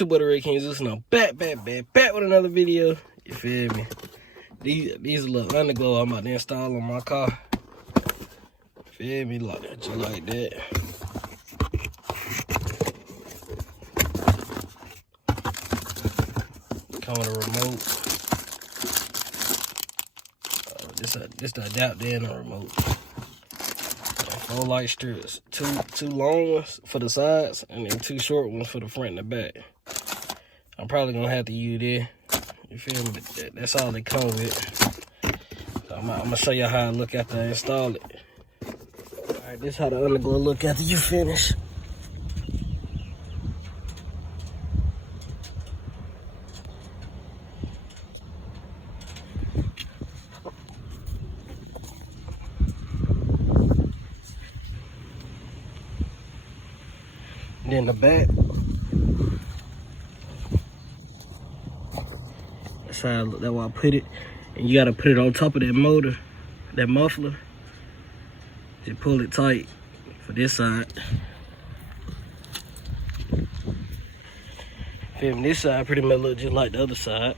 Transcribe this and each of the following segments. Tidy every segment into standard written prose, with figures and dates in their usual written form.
Two Butter Red Kings, listen, I'm back with another video. You feel me? These are little underglow I'm about to install on my car. Feel me? Like that, just like that. Come with a remote. This the adapter and a remote. And 4 light strips, two long ones for the sides, and then 2 short ones for the front and the back. I'm probably gonna have to use this. You feel me? But that's all they come with. So I'm gonna show you how I look after I install it. Alright, this is how the underglow look after you finish. Then the back. That's how that's why I put it. And you gotta put it on top of that motor, that muffler. Just pull it tight for this side. Feel me? This side pretty much look just like the other side.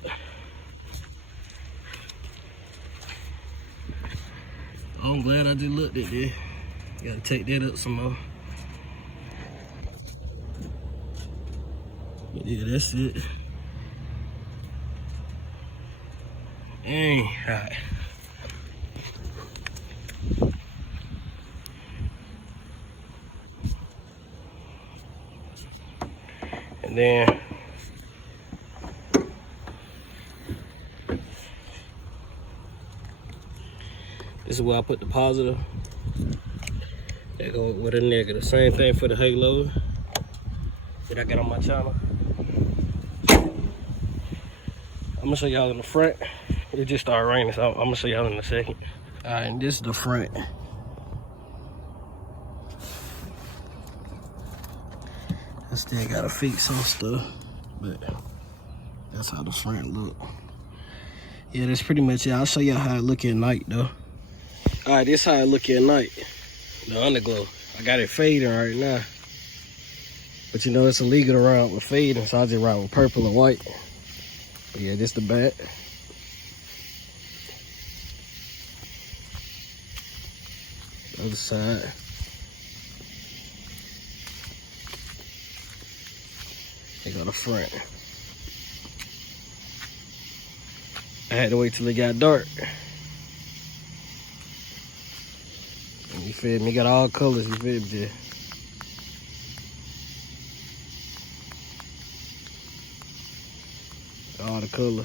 Oh, I'm glad I just looked at this. Gotta take that up some more. Yeah, that's it. Dang, alright. And then this is where I put the positive. That go with a negative. Same thing for the halo that I got on my channel. I'm gonna show y'all in the front. It just started raining, so I'm gonna show y'all in a second. Alright, and this is the front. I still gotta fix some stuff, but that's how the front look. Yeah, that's pretty much it. I'll show y'all how it look at night though. Alright, this is how it look at night. The underglow. I got it fading right now. But you know it's illegal to ride with fading, so I just ride with purple and white. But yeah, this the back. Other side. They got the front. I had to wait till it got dark. And you feel me? Got all colors, you feel me? All the color.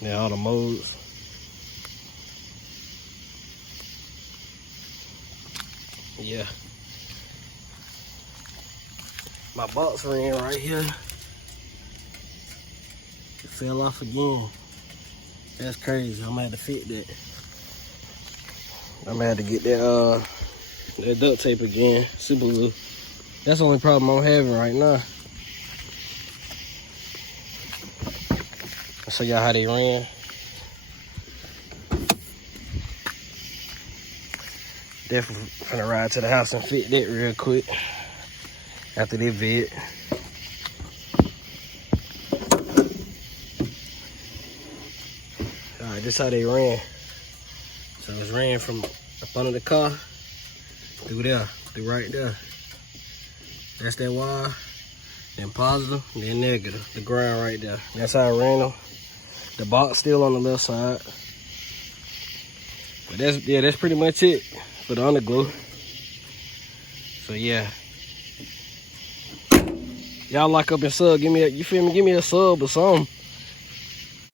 Yeah, all the modes. Yeah. My box ring right here. It fell off again. That's crazy. I'm gonna have to fit that. I'm gonna have to get that duct tape again. Super glue. That's the only problem I'm having right now. I'll show y'all how they ran. Definitely finna ride to the house and fit that real quick after they vid. Alright, this is how they ran. So it's ran from up under the car through there, through right there. That's that wire, then positive, then negative, the ground right there. That's how I ran them. The box still on the left side. But that's pretty much it for the underglow. So yeah. Y'all like up and sub, give me a sub or something.